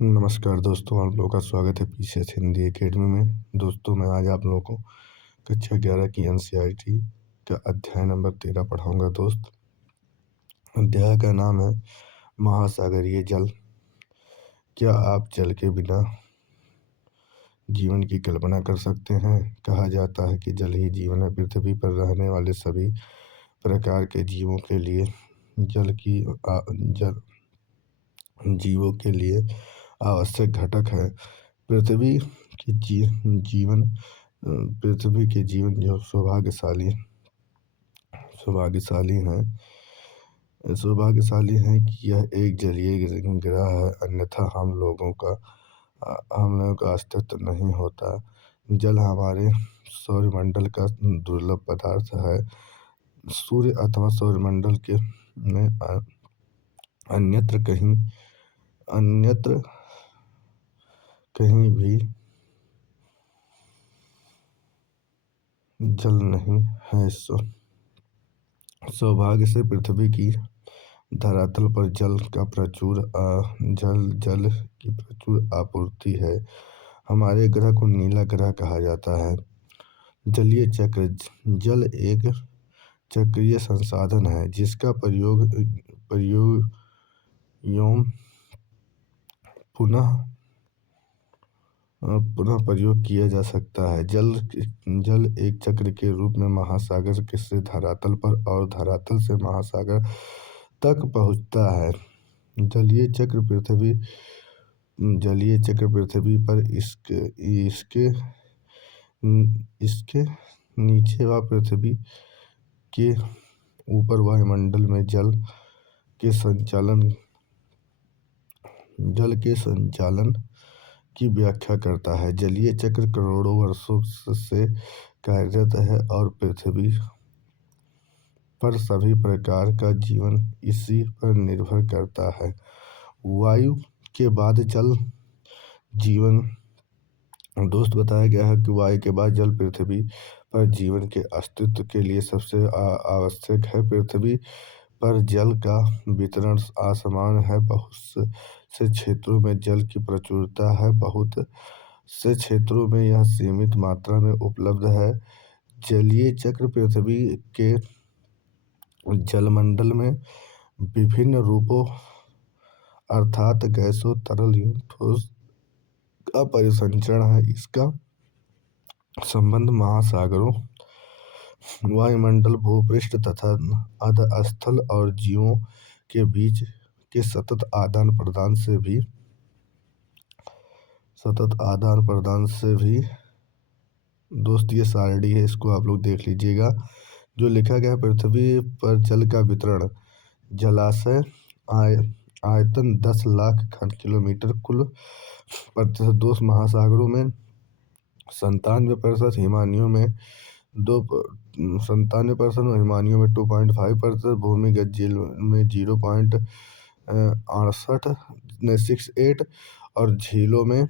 नमस्कार दोस्तों, आप लोगों का स्वागत है पीसीएस हिंदी एकेडमी में। दोस्तों, मैं आज आप लोगों को कक्षा 11 की एनसीईआरटी का अध्याय नंबर 13 पढ़ाऊंगा। दोस्त, अध्याय का नाम है महासागरीय जल। क्या आप जल के बिना जीवन की कल्पना कर सकते हैं? कहा जाता है कि जल ही जीवन है। पृथ्वी पर रहने वाले सभी प्रकार के जीवों के लिए जल जीवों के लिए आवश्यक घटक है। पृथ्वी के जीवन पृथ्वी के जीवन जो सौभाग्यशाली हैं कि यह एक जलीय ग्रह है, अन्यथा हम लोगों का अस्तित्व नहीं होता। जल हमारे सौरमंडल का दुर्लभ पदार्थ है। सूर्य अथवा सौरमंडल के में अन्यत्र कहीं भी जल नहीं है। सौभाग्य से पृथ्वी की धरातल पर जल की प्रचुर आपूर्ति है। हमारे ग्रह को नीला ग्रह कहा जाता है। जलीय चक्र। जल एक चक्रीय संसाधन है जिसका प्रयोग एवं पुनः प्रयोग किया जा सकता है। जल एक चक्र के रूप में महासागर से धरातल पर और धरातल से महासागर तक पहुंचता है। जलीय चक्र पृथ्वी पर इसके नीचे व पृथ्वी के ऊपर वायुमंडल में जल के संचालन की व्याख्या करता है। जलीय चक्र करोड़ों वर्षों से कार्यरत है और पृथ्वी पर सभी प्रकार का जीवन इसी पर निर्भर करता है। वायु के बाद जल जीवन। दोस्त, बताया गया है कि वायु के बाद जल पृथ्वी पर जीवन के अस्तित्व के लिए सबसे आवश्यक है। पृथ्वी पर जल का वितरण असमान है। बहुत से क्षेत्रों में जल की प्रचुरता है, बहुत से क्षेत्रों में यह सीमित मात्रा में उपलब्ध है। जलीय चक्र पृथ्वी के जलमंडल में विभिन्न रूपों अर्थात गैसों, तरल एवं ठोस का परिसंचरण है। इसका संबंध महासागरों, वायुमंडल, भूपृष्ठ तथा अधस्थल और जीवों के बीच के सतत आदान प्रदान से भी। दोस्त, ये सारणी है, इसको आप लोग देख लीजिएगा। जो लिखा गया, पृथ्वी पर जल का वितरण। जलाशय आयतन 10 लाख घन किलोमीटर कुल प्रतिशत। दोस्त, महासागरों में 97%, हिमानियों में 2.97%, भूमिगत जल में 0.68 और झीलों में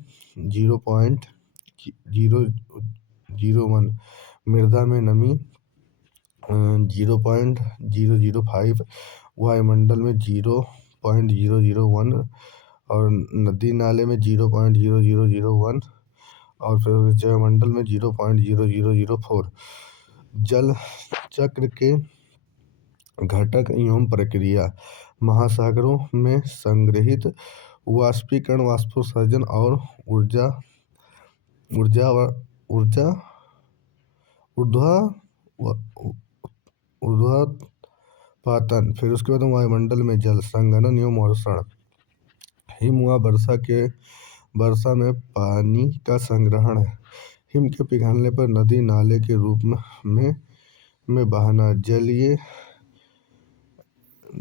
0.001, मृदा में नमी 0.005, वायुमंडल में 0.001 और नदी नाले में 0.0001 और फिर जलमंडल में 0.0004। जल चक्र के घटक एवं प्रक्रिया। महासागरों में संग्रहित वाष्पीकरण, वाष्पोत्सर्जन और ऊर्ध्वपातन। फिर उसके बाद वायुमंडल में जल संघनन एवं वर्षण। हिम व वर्षा में पानी का संग्रहण है। हिम के पिघलने पर नदी नाले के रूप में बहना।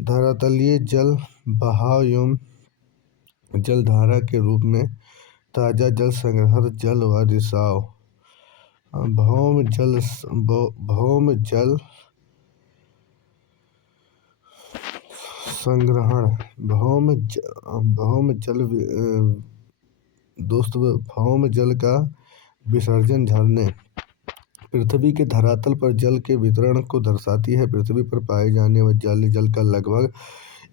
धरातलीय जल बहाव एवं जलधारा के रूप में ताजा जल संग्रहण, जल व रिसाव। भौम जल संग्रहण। भौम जल का विसर्जन, झरने। पृथ्वी के धरातल पर जल के वितरण को दर्शाती है। पृथ्वी पर पाए जाने वाले जल का लगभग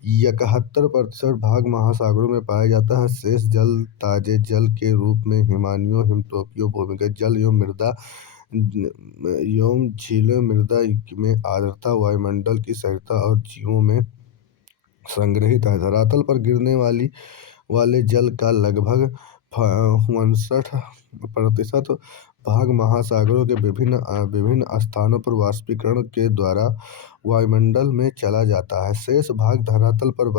71% भाग महासागरों में पाया जाता है। शेष जल ताजे जल के रूप में हिमानियों, हिमटोपियों, भूमिगत जल एवं मृदा एवं झीलों, मृदा में आर्द्रता, वायुमंडल की सरिता और जीवों में संग्रहित है। धरातल पर गिरने वाले जल का लगभग 59% भाग महासागरों के विभिन्न स्थानों पर वाष्पीकरण के द्वारा वायुमंडल में चला जाता है। शेष भाग धरातल पर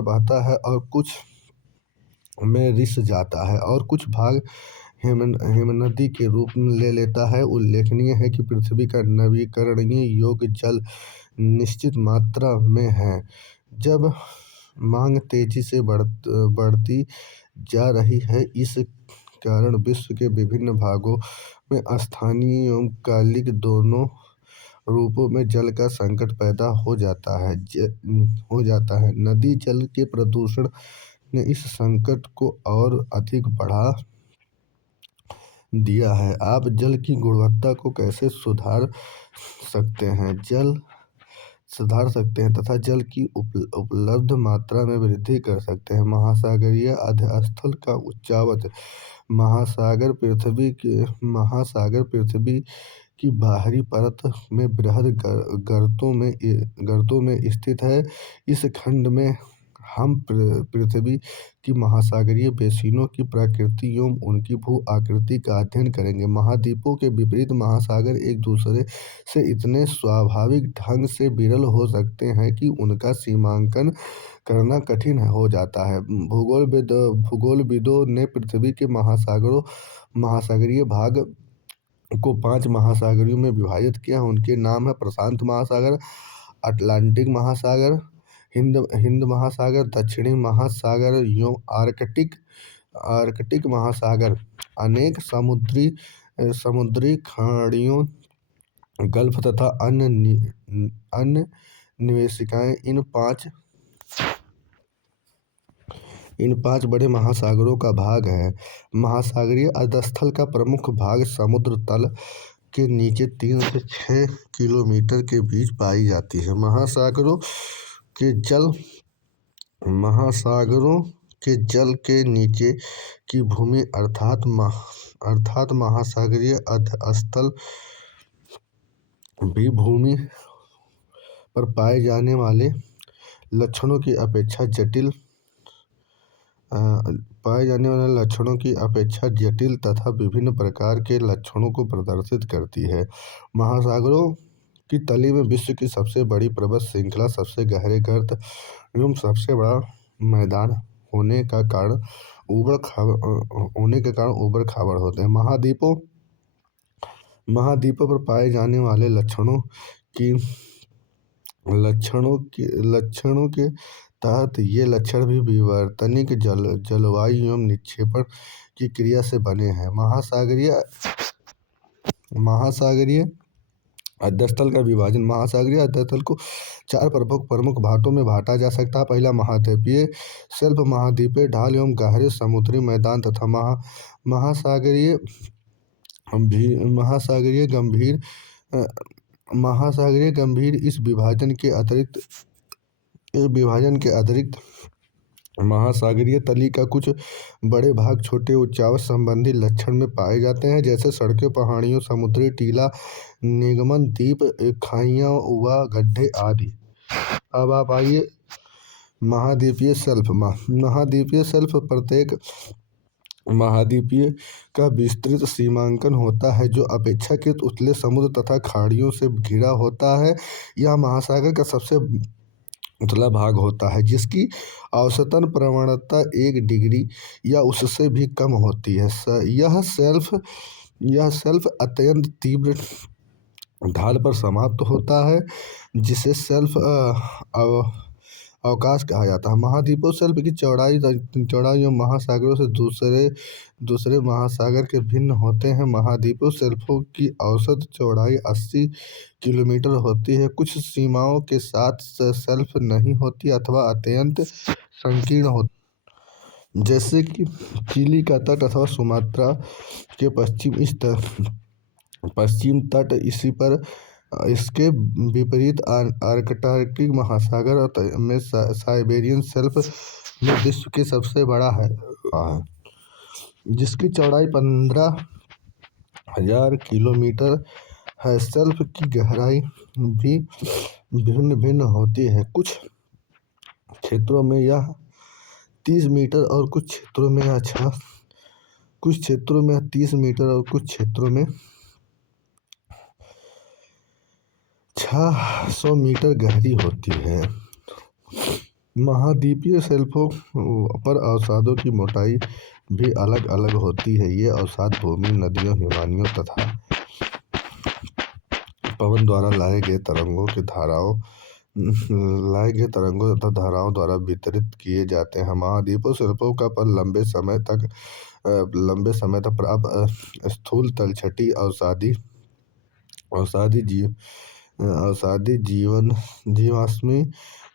बहता है और कुछ में रिस जाता है और कुछ भाग हिमनदी के रूप में ले लेता है। उल्लेखनीय है कि पृथ्वी का नवीकरणीय योग्य जल निश्चित मात्रा में है। जब मांग तेजी से बढ़ती जा रही है, इस कारण विश्व के विभिन्न भागों में स्थानीय एवं कालिक दोनों रूपों में जल का संकट पैदा हो जाता है। नदी जल के प्रदूषण ने इस संकट को और अधिक बढ़ा दिया है। आप जल की गुणवत्ता को कैसे सुधार सकते हैं तथा जल की उपलब्ध मात्रा में वृद्धि कर सकते हैं। महासागरीय अधःस्थल का उच्चावच महासागर पृथ्वी की बाहरी परत में बृहद गर्तों में स्थित है। इस खंड में हम पृथ्वी की महासागरीय बेसिनों की प्रकृति एवं उनकी भू आकृति का अध्ययन करेंगे। महाद्वीपों के विपरीत महासागर एक दूसरे से इतने स्वाभाविक ढंग से विरल हो सकते हैं कि उनका सीमांकन करना कठिन हो जाता है। भूगोलविदों ने पृथ्वी के महासागरीय भाग को 5 महासागरों में विभाजित किया। उनके नाम है प्रशांत महासागर, अटलांटिक महासागर, हिंद महासागर, दक्षिणी महासागर एवं आर्कटिक महासागर। अनेक समुद्री खाड़ियों, गल्फ तथा अन्य निवेशिकाएं इन पांच बड़े महासागरों का भाग है। महासागरीय अधःस्थल का प्रमुख भाग समुद्र तल के नीचे 3 से 6 किलोमीटर के बीच पाई जाती है। महासागरों के जल के नीचे की भूमि अर्थात महासागरीय अधःस्थल भी भूमि पर पाए जाने वाले लक्षणों की अपेक्षा जटिल तथा विभिन्न प्रकार के लक्षणों को प्रदर्शित करती है। महासागरों की तली में विश्व की सबसे बड़ी पर्वत श्रृंखला, सबसे गहरे गर्त एवं सबसे बड़ा मैदान होने का कारण ऊबड़ खाबड़ होते हैं। महाद्वीपों पर पाए जाने वाले लक्षणों के तहत ये लक्षण भी विवर्तनिक जलवायु एवं निक्षेपण की क्रिया से बने हैं। महासागरीय अधःस्थल का विभाजन। महासागरीय अधःस्थल को 4 प्रमुख भागों में बांटा जा सकता है। पहला, महाद्वीपीय शेल्फ, महाद्वीपीय ढाल एवं गहरे समुद्री मैदान तथा महासागरीय गंभीर। इस विभाजन के अतिरिक्त महासागरीय तली का कुछ बड़े भाग छोटे उच्चावच संबंधी लक्षण में पाए जाते हैं, जैसे सड़कें, पहाड़ियों, समुद्री टीला, निगमन द्वीप, खाइयां व गड्ढे आदि। अब आप आइए महाद्वीपीय शेल्फ। प्रत्येक महाद्वीपीय का विस्तृत सीमांकन होता है जो अपेक्षाकृत उथले समुद्र तथा खाड़ियों से घिरा होता है। यह महासागर का सबसे उथला भाग होता है, जिसकी औसतन प्रवणता 1 डिग्री या उससे भी कम होती है। यह शेल्फ अत्यंत तीव्र ढाल पर समाप्त होता है, जिसे शेल्फ अवकाश कहा जाता है। महाद्वीपों शेल्फ की चौड़ाई एवं महासागरों से दूसरे महासागर के भिन्न होते हैं। महाद्वीपों शेल्फों की औसत चौड़ाई 80 किलोमीटर होती है। कुछ सीमाओं के साथ शेल्फ नहीं होती अथवा अत्यंत संकीर्ण होती, जैसे कि चिली का तट अथवा सुमात्रा के पश्चिम तट। इसी पर इसके विपरीत आर्कटिक महासागर में साइबेरियन शेल्फ में विश्व के सबसे बड़ा है, जिसकी चौड़ाई 15,000 किलोमीटर है। शेल्फ की गहराई भी भिन्न भिन्न होती है। कुछ क्षेत्रों में यह 30 मीटर और कुछ क्षेत्रों में 30 मीटर और कुछ क्षेत्रों में 600 मीटर गहरी होती है। महाद्वीपीय शेल्फों पर अवसादों की मोटाई भी अलग अलग होती है। ये अवसाद भूमि, नदियों, हिमानियों तथा पवन द्वारा लाए गए तरंगों तथा धाराओं द्वारा वितरित किए जाते हैं। महाद्वीपीय शेल्फों का पर लंबे समय तक प्राप्त स्थूल तलछटी अवसादी जीवाश्मी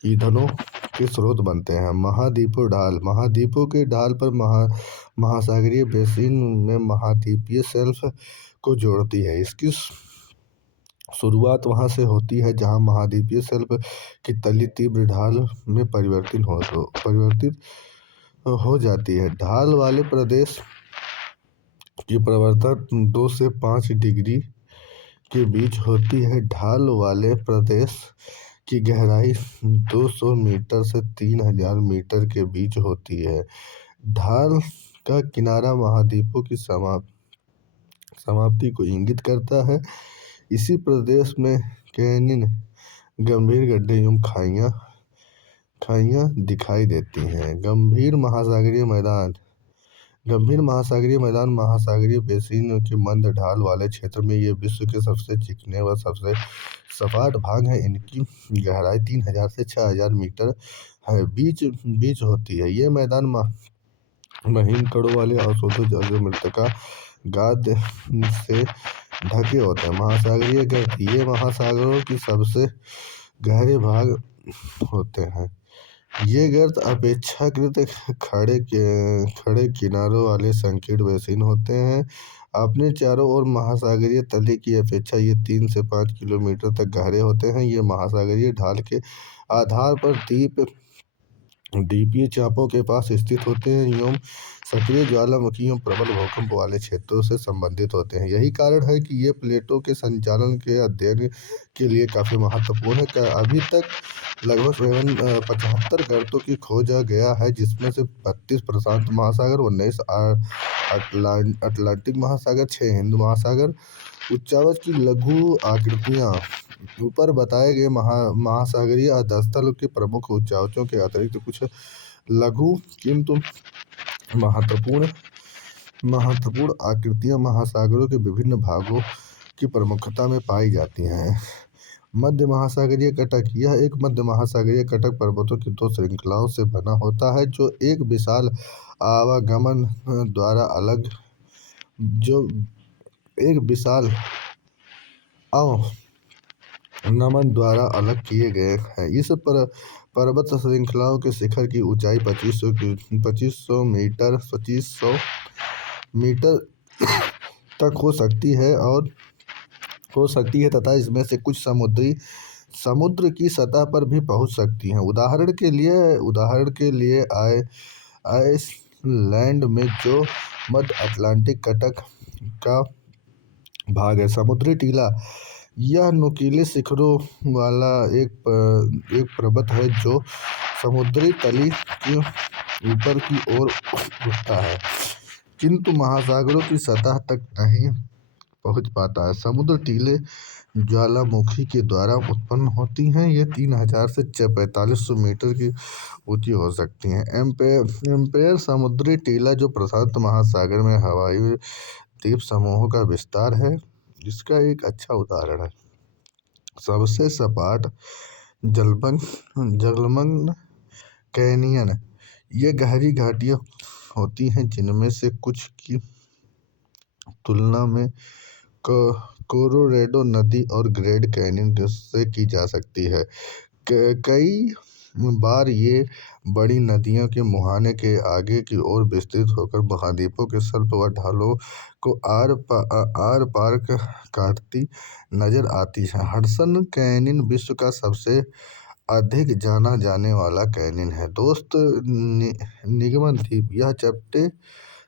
ईंधनों के स्रोत बनते हैं। महाद्वीपों के ढाल पर महासागरीय बेसिन में महाद्वीपीय शेल्फ को जोड़ती है। इसकी शुरुआत वहां से होती है जहां महाद्वीपीय शेल्फ की तली तीव्र ढाल में परिवर्तित हो जाती है। ढाल वाले प्रदेश की प्रवणता 2 से 5 डिग्री के बीच होती है। ढाल वाले प्रदेश की गहराई 200 मीटर से 3000 मीटर के बीच होती है। ढाल का किनारा महाद्वीपों की समाप्ति को इंगित करता है। इसी प्रदेश में कैनियन, गंभीर गड्ढे एवं खाइयां दिखाई देती हैं। गंभीर महासागरीय मैदान महासागरीय बेसिन के मंद ढाल वाले क्षेत्र में ये विश्व के सबसे चिकने व सबसे सपाट भाग हैं। इनकी गहराई 3000 से 6000 मीटर है, बीच होती है। ये मैदान महीन कणों वाले अवशोषित जल मृत्तिका गाद से ढके होते हैं। महासागरीय गर्त, ये महासागरों की सबसे गहरे भाग होते हैं। ये गर्त अपेक्षाकृत खड़े किनारों वाले संकीर्ण बेसिन होते हैं। अपने चारों ओर महासागरीय तली की अपेक्षा ये 3 से 5 किलोमीटर तक गहरे होते हैं। ये महासागरीय ढाल के आधार पर द्वीपीय चापों के पास स्थित होते हैं एवं सक्रिय ज्वालामुखी एवं प्रबल भूकंप वाले क्षेत्रों से संबंधित होते हैं। यही कारण है कि ये प्लेटों के संचालन के अध्ययन के लिए काफी महत्वपूर्ण है। अभी तक लगभग 75 गर्तों की खोजा गया है, जिसमें से 32 प्रशांत महासागर, 19 अटलांटिक महासागर, 6 हिंद महासागर। उच्चावच की लघु आकृतियां। ऊपर बताए गए महासागरीय अधस्थल के प्रमुख उच्चावचों के अतिरिक्त कुछ लघु किंतु महत्वपूर्ण आकृतियां महासागरों के विभिन्न भागों की प्रमुखता में पाई जाती हैं। मध्य महासागरीय कटक, यह एक मध्य महासागरीय कटक पर्वतों की 2 श्रृंखलाओं से बना होता है, जो एक विशाल आवागमन द्वारा अलग किए गए हैं। इस पर्वत श्रृंखलाओं के शिखर की ऊंचाई 2500 मीटर तक हो सकती है तथा इसमें से कुछ समुद्र की सतह पर भी पहुंच सकती हैं। उदाहरण के लिए आइसलैंड में जो मध्य अटलांटिक कटक का भाग है। समुद्री टीला, यह नुकीले शिखरों वाला एक पर्वत है जो समुद्री तली की ऊपर की ओर उठता है, किंतु महासागरों की सतह तक नहीं पहुंच पाता है। समुद्र टीले ज्वालामुखी के द्वारा उत्पन्न होती हैं। ये 3000 से 4500 मीटर की ऊंची हो सकती हैं। एम्पेयर समुद्री टीला जो प्रशांत महासागर में हवाई द्वीप समूहों का विस्तार है, इसका एक अच्छा उदाहरण है। सबसे सपाट जलमग्न कैनियन, ये गहरी घाटियां होती हैं जिनमें से कुछ की तुलना में कोलोरेडो नदी और ग्रैंड कैनियन से की जा सकती है। कई बार ये बड़ी नदियों के मुहाने के आगे की ओर विस्तृत होकर महाद्वीपों के सर्प व ढालों को आर पार काटती नजर आती है। हडसन कैनिन विश्व का सबसे अधिक जाना जाने वाला कैनिन है। दोस्त, निगमन द्वीप, यह चपटे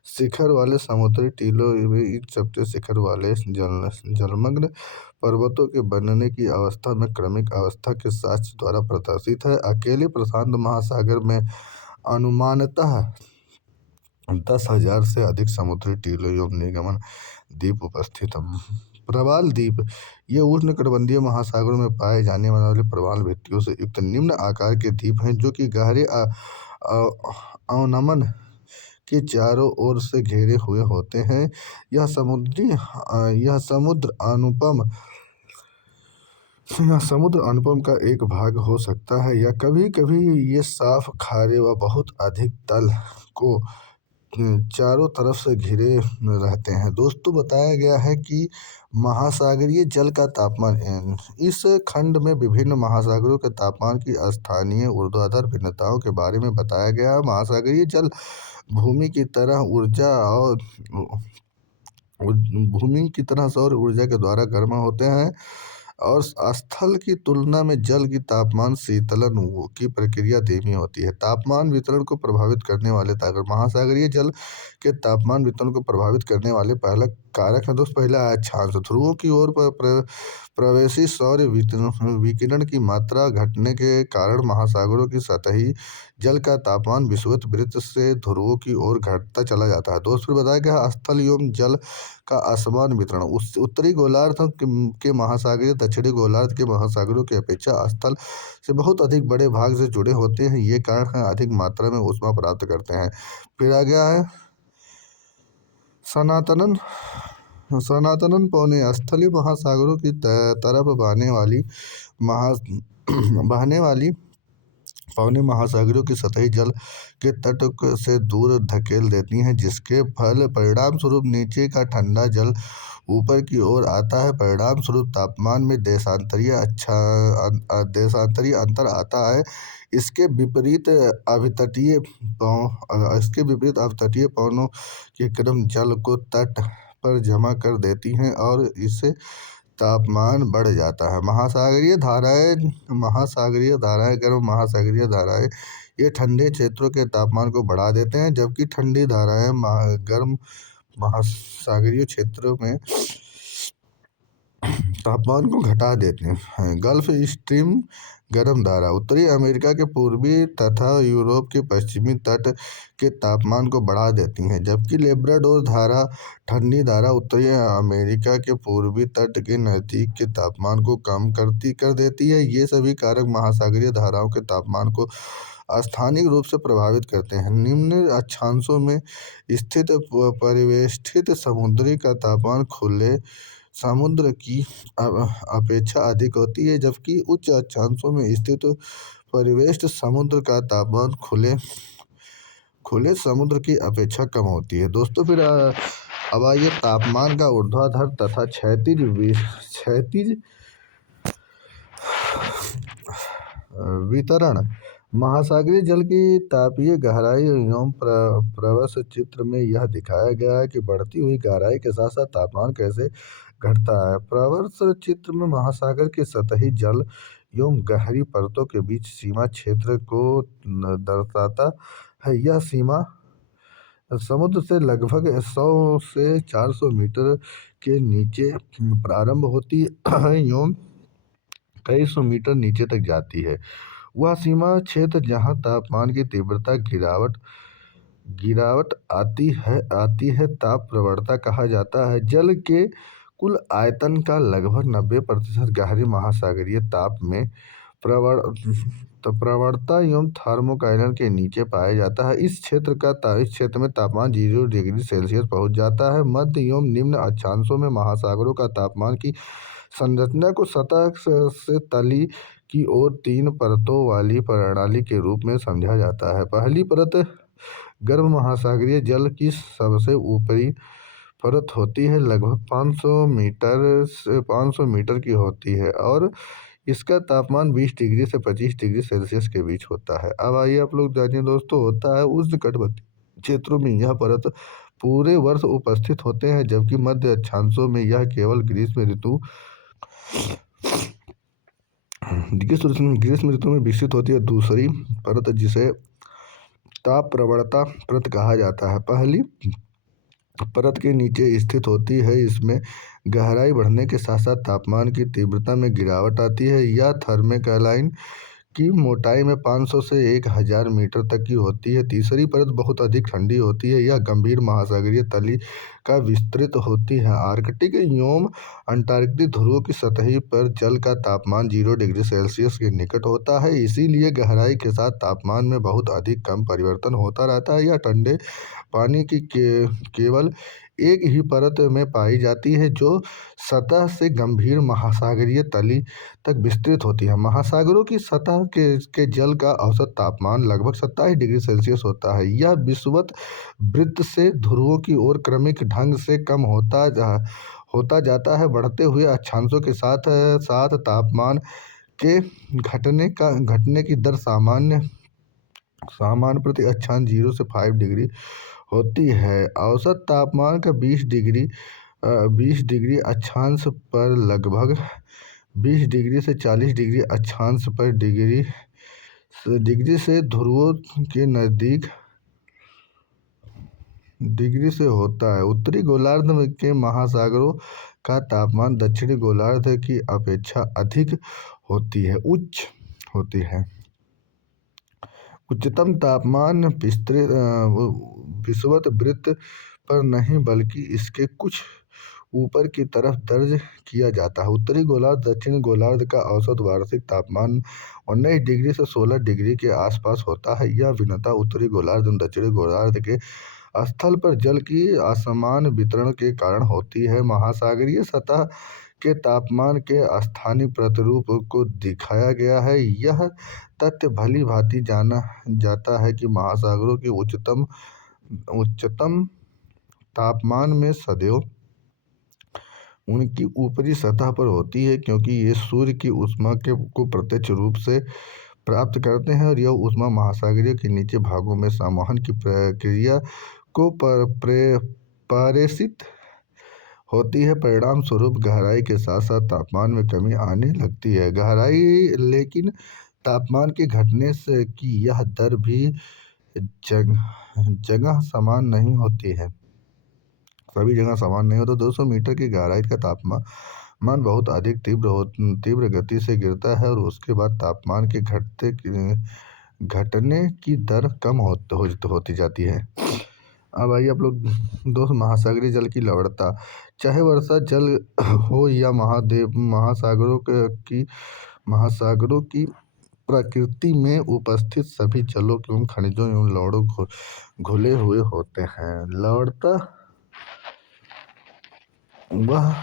शिखर वाले समुद्री टीलों में एक चपटे शिखर वाले जलमग्न पर्वतों के बनने की अवस्था में क्रमिक अवस्था के साक्ष्य द्वारा प्रदर्शित है। अकेले प्रशांत महासागर में अनुमानतः 10,000 से अधिक समुद्री टीलों एवं निगमन द्वीप उपस्थित हैं। प्रवाल द्वीप, ये उष्णकटिबंधीय महासागरों में पाए जाने वाले प्रवाल भित्तियों से युक्त निम्न आकार के द्वीप हैं जो कि गहरे अवनमन के चारों ओर से घिरे हुए होते हैं। यह समुद्र अनुपम का एक भाग हो सकता है या कभी कभी ये साफ खारे व बहुत अधिक तल को चारों तरफ से घिरे रहते हैं। दोस्तों, बताया गया है कि महासागरीय जल का तापमान, इस खंड में विभिन्न महासागरों के तापमान की स्थानीय ऊर्ध्वाधर भिन्नताओं के बारे में बताया गया है। महासागरीय जल भूमि की तरह सौर ऊर्जा के द्वारा गर्म होते हैं और स्थल की तुलना में जल की तापमान शीतलन की प्रक्रिया धीमी होती है। तापमान वितरण को प्रभावित करने वाले कारक, महासागरीय जल के तापमान वितरण को प्रभावित करने वाले पहला कारक है दोस्त, पहला अक्षांश। ध्रुवों की ओर प्रवेशी सौर विकिरण की मात्रा घटने के कारण महासागरों की सतही जल का तापमान विषुवत वृत्त से ध्रुवों की ओर घटता चला जाता है। दोस्त, फिर बताया गया स्थल एवं जल का असमान वितरण। उत्तरी गोलार्ध के महासागरीय दक्षिणी गोलार्ध के महासागरों की अपेक्षा स्थल से बहुत अधिक बड़े भाग से जुड़े होते हैं। ये कारण अधिक मात्रा में ऊष्मा प्राप्त करते हैं। फिर आ गया है सनातनन पौने, स्थलीय महासागरों की तरफ बहने वाली पौने महासागरों की सतही जल के तट से दूर धकेल देती हैं, जिसके परिणाम स्वरूप नीचे का ठंडा जल ऊपर की ओर आता है। परिणाम स्वरूप तापमान में देशांतरीय अंतर आता है। इसके विपरीत अवतटीय पवनों के क्रम जल को तट पर जमा कर देती हैं और इससे तापमान बढ़ जाता है। गर्म महासागरीय धाराएं ये ठंडे क्षेत्रों के तापमान को बढ़ा देते हैं, जबकि ठंडी धाराएं गर्म महासागरीय क्षेत्रों में तापमान को घटा देते हैं। गल्फ स्ट्रीम गर्म धारा उत्तरी अमेरिका के पूर्वी तथा यूरोप के पश्चिमी तट के तापमान को बढ़ा देती हैं, जबकि लेब्राडोर धारा ठंडी धारा उत्तरी अमेरिका के पूर्वी तट के नज़दीक के तापमान को कम कर देती है। ये सभी कारक महासागरीय धाराओं के तापमान को स्थानिक रूप से प्रभावित करते हैं। निम्न अक्षांशों में स्थित परिवेष्टित समुद्री का तापमान खुले समुद्र की अपेक्षा अधिक होती है, जबकि उच्च अक्षांशों में स्थित परिवेष्ट समुद्र का तापमान खुले समुद्र की अपेक्षा कम होती है। दोस्तों, फिर अब आइए तापमान का ऊर्ध्वाधर तथा क्षैतिज वितरण। महासागरीय जल की तापीय गहराई एवं प्रवस चित्र में यह दिखाया गया है कि बढ़ती हुई गहराई के साथ साथ तापमान कैसे घटता है। प्रवस चित्र में महासागर के सतही जल एवं गहरी परतों के बीच सीमा क्षेत्र को दर्शाता है। यह सीमा समुद्र से लगभग 100 से 400 मीटर के नीचे प्रारंभ होती है एवं कई सौ मीटर नीचे तक जाती है। वह सीमा क्षेत्र जहां तापमान की तीव्रता गिरावट आती है ताप प्रवणता कहा जाता है। जल के कुल आयतन का लगभग 90% गहरे महासागरीय ताप में प्रवणता एवं थर्मोकाइनल के नीचे पाया जाता है। इस क्षेत्र में तापमान 0 डिग्री सेल्सियस पहुंच जाता है। मध्य एवं निम्न अक्षांशों में महासागरों का तापमान की संरचना को सतह से तली की ओर 3 परतों वाली प्रणाली के रूप में समझा जाता है। पहली परत गर्म महासागरीय जल की सबसे ऊपरी परत होती है, लगभग 500 मीटर की होती है और इसका तापमान 20 डिग्री से 25 डिग्री सेल्सियस के बीच होता है। अब आइए आप लोग जानिए दोस्तों, होता है उष्णकटिबंधीय क्षेत्रों में यह परत पूरे वर्ष उपस्थित होते हैं, जबकि मध्य अक्षांशों में यह केवल ग्रीष्म ऋतु में विकसित होती है। दूसरी परत जिसे ताप प्रवणता परत कहा जाता है, पहली परत के नीचे स्थित होती है। इसमें गहराई बढ़ने के साथ साथ तापमान की तीव्रता में गिरावट आती है। यह थर्मोकैलाइन की मोटाई में 500 से 1000 मीटर तक की होती है। तीसरी परत बहुत अधिक ठंडी होती है। यह गंभीर महासागरीय तली का विस्तृत होती है। आर्कटिक एवं अंटार्कटिक ध्रुवों की सतह पर जल का तापमान 0 डिग्री सेल्सियस के निकट होता है, इसीलिए गहराई के साथ तापमान में बहुत अधिक कम परिवर्तन होता रहता है। यह ठंडे पानी की केवल एक ही परत में पाई जाती है, जो सतह से गंभीर महासागरीय तली तक विस्तृत होती है। महासागरों की सतह के जल का औसत तापमान लगभग 27 डिग्री सेल्सियस होता है। यह विषुवत वृत्त से ध्रुवों की ओर क्रमिक ढंग से कम होता जाता है। बढ़ते हुए अक्षांशों के साथ साथ तापमान के घटने की दर सामान्य प्रति अक्षांश 0 से 5 डिग्री होती है। औसत तापमान का 20 डिग्री अक्षांश पर लगभग 20 डिग्री से 40 डिग्री अक्षांश पर डिग्री से ध्रुवों के नज़दीक डिग्री से होता है। उत्तरी गोलार्ध के महासागरों का तापमान दक्षिणी गोलार्ध की अपेक्षा अधिक उच्च होती है। उच्चतम तापमान विषुवत वृत्त पर नहीं बल्कि इसके कुछ ऊपर की तरफ दर्ज किया जाता है। उत्तरी गोलार्ध दक्षिणी गोलार्ध का औसत वार्षिक तापमान 19 डिग्री से 16 डिग्री के आसपास होता है। यह भिन्नता उत्तरी गोलार्ध और दक्षिणी गोलार्ध के स्थल पर जल की असमान वितरण के कारण होती है। महासागरीय सतह के तापमान के स्थानीय प्रतिरूप को दिखाया गया है। यह तथ्य भली भांति जाना जाता है कि महासागरों की उच्चतम तापमान में सदैव उनकी ऊपरी सतह पर होती है, क्योंकि ये सूर्य की ऊष्मा को प्रत्यक्ष रूप से प्राप्त करते हैं और यह ऊष्मा महासागरीय के निचले भागों में संवहन की प्रक्रिया को प्रेषित होती है। परिणाम स्वरूप गहराई के साथ साथ तापमान में कमी आने लगती है। गहराई लेकिन तापमान के घटने से की यह दर भी जगह समान नहीं होती है। सभी जगह समान नहीं होता। 200 मीटर की गहराई का तापमान बहुत अधिक तीव्र गति से गिरता है और उसके बाद तापमान के घटने की दर कम होती जाती है। अब आइए आप लोग दोस्त, महासागरीय जल की लवणता। चाहे वर्षा जल हो या महासागरों की प्रकृति में उपस्थित सभी जलों एवं खनिजों एवं लवणों घुले हुए होते हैं। लवणता वह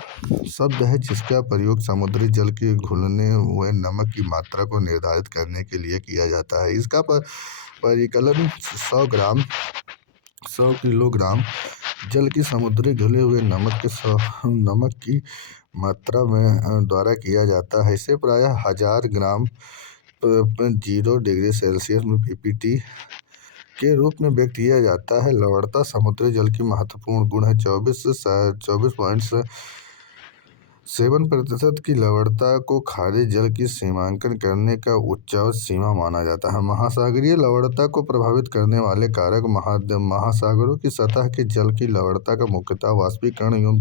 शब्द है जिसका प्रयोग समुद्री जल के घुलने हुए नमक की मात्रा को निर्धारित करने के लिए किया जाता है। इसका परिकलन 100 किलोग्राम जल की समुद्री घुले हुए नमक की मात्रा में द्वारा किया जाता है। इसे प्रायः 1000 ग्राम 0 डिग्री सेल्सियस में ppt के रूप में व्यक्त किया जाता है। लवणता समुद्री जल की महत्वपूर्ण गुण है। 24.7% की लवणता को खारे जल की सीमांकन करने का उच्चावच सीमा माना जाता है। महासागरीय लवणता को प्रभावित करने वाले कारक महासागरों की सतह के जल की लवणता का मुख्यतः वाष्पीकरण एवं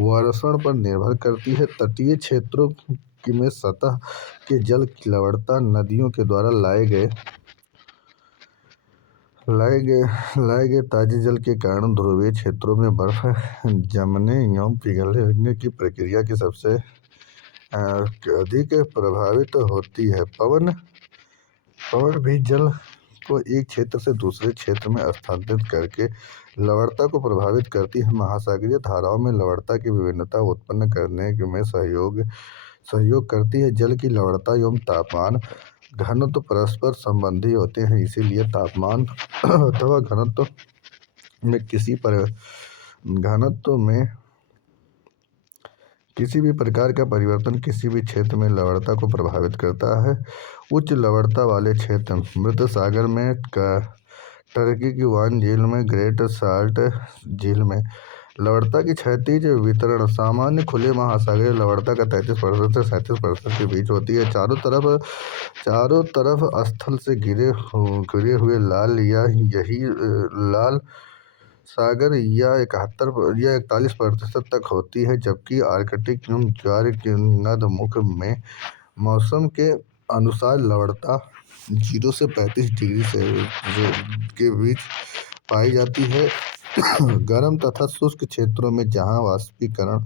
वर्षण पर निर्भर करती है। तटीय क्षेत्रों में सतह के जल की लवणता नदियों के द्वारा लाए गए ताजे जल के कारण ध्रुवीय क्षेत्रों में बर्फ जमने एवं पिघलने की प्रक्रिया की सबसे अधिक प्रभावित होती है। पवन भी जल को एक क्षेत्र से दूसरे क्षेत्र में स्थानांतरित करके लवणता को प्रभावित करती है। महासागरीय धाराओं में लवणता की विभिन्नता उत्पन्न करने में सहयोग करती है। जल की लवणता एवं तापमान घनत्व परस्पर संबंधी होते हैं, इसीलिए तापमान अथवा घनत्व में किसी भी प्रकार का परिवर्तन किसी भी क्षेत्र में लवणता को प्रभावित करता है। उच्च लवणता वाले क्षेत्र मृत सागर में, टर्की की वान झील में, ग्रेट साल्ट झील में लवणता की क्षैतिज वितरण सामान्य खुले महासागरीय लवणता का 33% से 37% के बीच होती है। चारों तरफ स्थल से घिरे हुए लाल यही लाल सागर या 41% तक होती है, जबकि आर्कटिक एवं ज्वार के नदमुख में मौसम के अनुसार लवणता 0 से 35 डिग्री के बीच पाई जाती है। गर्म तथा शुष्क क्षेत्रों में जहाँ वाष्पीकरण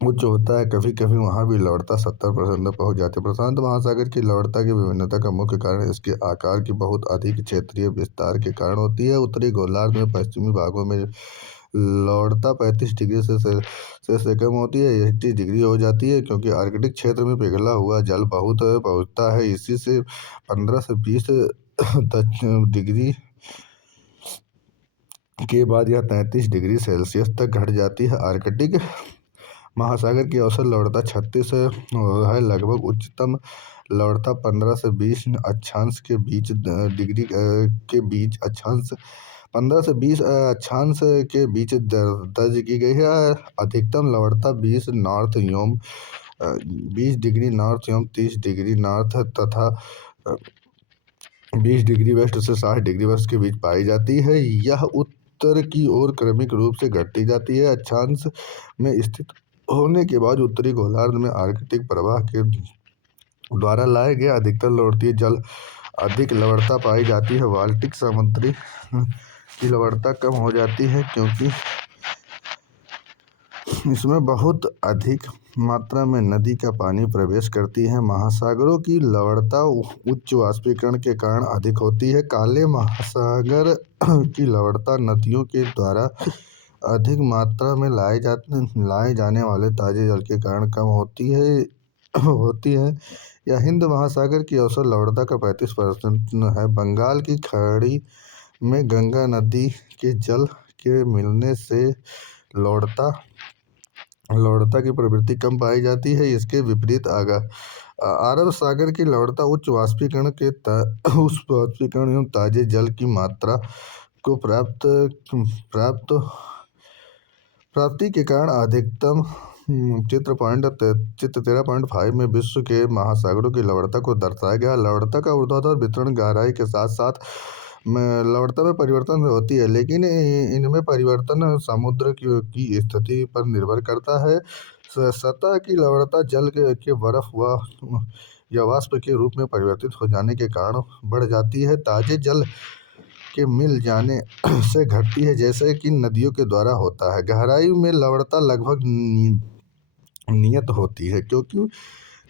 उच्च होता है, कभी कभी वहाँ भी लवणता 70% तक पहुँच जाती है। प्रशांत महासागर की लवणता की विभिन्नता का मुख्य कारण इसके आकार की बहुत अधिक क्षेत्रीय विस्तार के कारण होती है। उत्तरी गोलार्ध में पश्चिमी भागों में लवणता 35 डिग्री से कम होती है, यह 30 डिग्री हो जाती है, क्योंकि आर्कटिक क्षेत्र में पिघला हुआ जल बहुत पहुँचता है। इसी से 15 से 20 डिग्री के बाद यह 33 डिग्री सेल्सियस तक घट जाती है। आर्कटिक महासागर की औसत लवणता 36 है। लगभग उच्चतम लवणता 15 से 20 अक्षांश के बीच डिग्री के बीच 15 से 20 अक्षांश के बीच दर्ज की गई है। अधिकतम लवणता 20 डिग्री नॉर्थ एवं 30 डिग्री नॉर्थ तथा 20 डिग्री वेस्ट से 60 डिग्री वेस्ट के बीच पाई जाती है। यह उत्तर की ओर क्रमिक रूप से घटती जाती है। अक्षांश में स्थित होने के बाद उत्तरी गोलार्ध में आर्कटिक प्रवाह के द्वारा लाए गए अधिकतर लवणीय जल अधिक लवणता पाई जाती है। बाल्टिक समुद्र की लवणता कम हो जाती है, क्योंकि इसमें बहुत अधिक मात्रा में नदी का पानी प्रवेश करती है। महासागरों की लवणता उच्च वाष्पीकरण के कारण अधिक होती है। काले महासागर की लवणता नदियों के द्वारा अधिक मात्रा में लाए जाने वाले ताजे जल के कारण कम होती है। यह हिंद महासागर की औसत लवणता का 35% है। बंगाल की खाड़ी में गंगा नदी के जल के मिलने से लवणता की प्रवृत्ति कम पाई जाती है। इसके विपरीत अरब सागर की लवणता उच्च वाष्पीकरण एवं ताजे जल की मात्रा को प्राप्ति के कारण अधिकतम चित्र 13.5 में विश्व के महासागरों की लवणता को दर्शाया गया। लवणता का ऊर्ध्वाधर वितरण गहराई के साथ साथ लवणता में परिवर्तन होती है, लेकिन इनमें परिवर्तन समुद्र की स्थिति पर निर्भर करता है। सतह की लवणता जल के बर्फ या वाष्प के रूप में परिवर्तित हो जाने के कारण बढ़ जाती है। ताजे जल के मिल जाने से घटती है, जैसे कि नदियों के द्वारा होता है। गहराई में लवणता लगभग नियत होती है,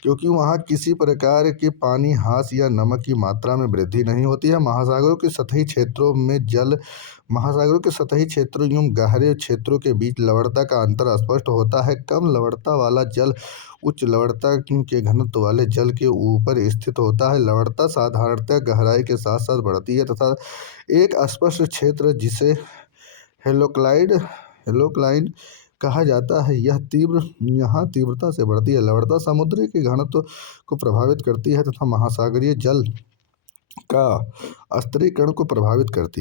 क्योंकि वहाँ किसी प्रकार के पानी, ह्रास या नमक की मात्रा में वृद्धि नहीं होती है। महासागरों के सतही क्षेत्रों एवं गहरे क्षेत्रों के बीच लवणता का अंतर स्पष्ट होता है। कम लवणता वाला जल उच्च लवणता के घनत्व वाले जल के ऊपर स्थित होता है। लवणता साधारणतः गहराई के साथ साथ बढ़ती है तथा एक स्पष्ट क्षेत्र, जिसे हेलोक्लाइन कहा जाता है, यहाँ तीव्रता से बढ़ती है। लवणता समुद्र के घनत्व को प्रभावित करती है तथा महासागरीय जल का स्तरीकरण को प्रभावित करते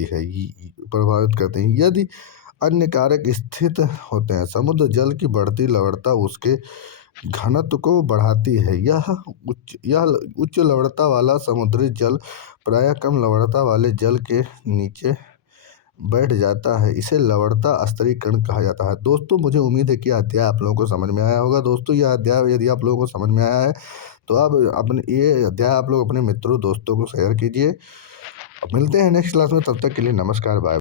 हैं। यदि अन्य कारक स्थित होते हैं, समुद्र जल की बढ़ती लवणता उसके घनत्व को बढ़ाती है। यह उच्च लवणता वाला समुद्री जल प्रायः कम लवणता वाले जल के नीचे बैठ जाता है। इसे लवणता स्तरीकरण कहा जाता है। दोस्तों, मुझे उम्मीद है कि यह अध्याय आप लोगों को समझ में आया होगा। दोस्तों, यह अध्याय यदि आप लोगों को समझ में आया है तो ये अध्याय आप लोग अपने मित्रों दोस्तों को शेयर कीजिए। मिलते हैं नेक्स्ट क्लास में, तब तक के लिए नमस्कार, बाय।